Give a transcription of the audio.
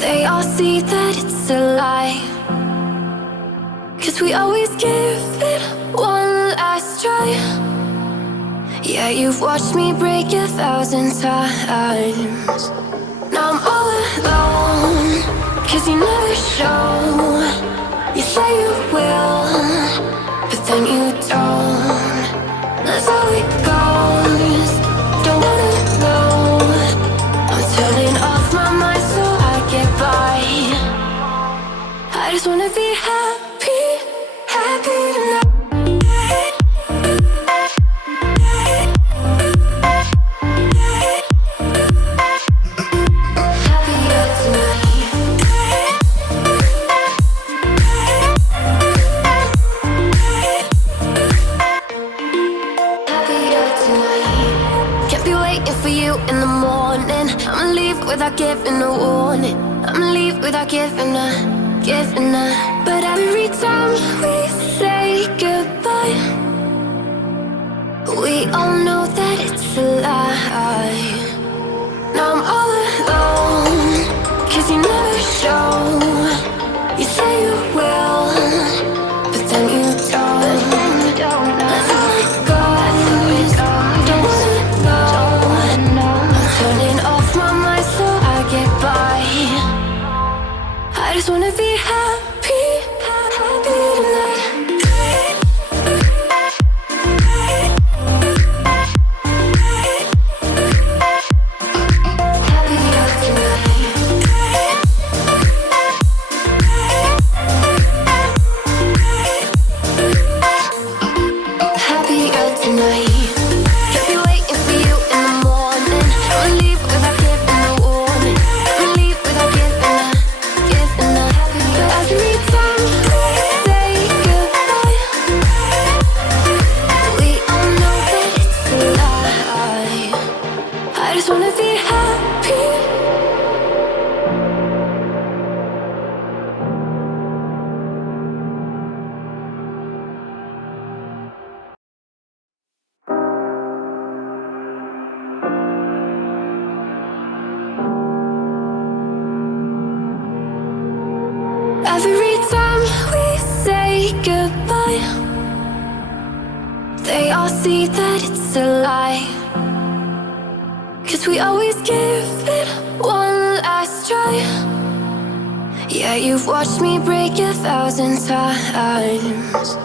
They all see that it's a lie, 'cause we always give it one last try. Yeah, you've watched me break 1,000 times. Now I'm all alone, 'cause you never show. You say you will, but then you don't. That's how it goes. Don't wanna know. I'm turning off my mind so I get by. I just wanna be happy, happy tonight. Without giving a warning, I'ma leave without giving a. But every time we say goodbye, we all know that it's a lie. Now I'm all alone, 'cause you never show. You say you will, but then you don't. That's how it goes. Don't wanna know. I'm turning off my mind so I get by. I just wanna be happy, happy tonight. Every time we say goodbye, they all see that it's a lie, 'cause we always give it one last try. Yeah, you've watched me break 1,000 times.